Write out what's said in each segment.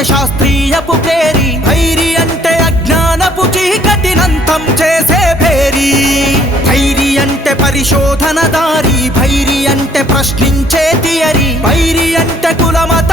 అంటే శాస్త్రీయపు పేరి భైరి అంటే అజ్ఞానపు చీకటినంతం చేసే పేరి. ధైర్య అంటే పరిశోధన దారి భైరి అంటే ప్రశ్నించే తియరి భైరి అంటే కులమత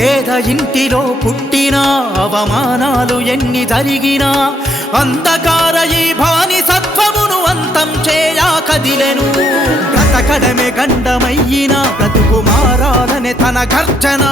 పేద ఇంటిలో పుట్టినా అవమానాలు ఎన్ని జరిగినా అంధకార ఈ భాని సత్వమును అంతం చేయా కదిలెను. బ్రతకడమే గండమయ్యిన బ్రతుకు మారాలనే తన గర్జన.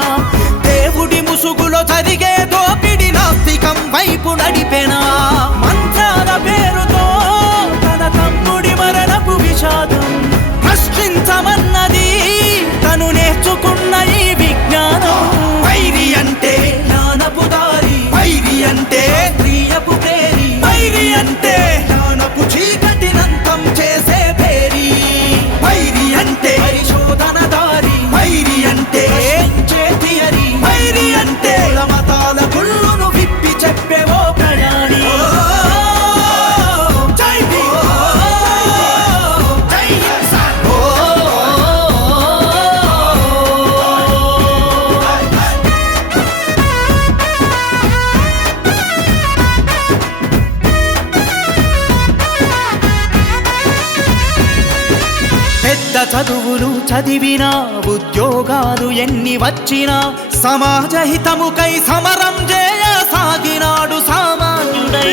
చదువులు చదివినా ఉద్యోగాలు ఎన్ని వచ్చినా సమాజ హితముకై సమరం చేయ సాగినాడు సామాన్యుడై.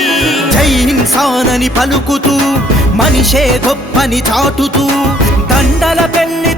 జై హింసానని పలుకుతూ మనిషే గొప్పని చాటుతూ దండల పెళ్ళి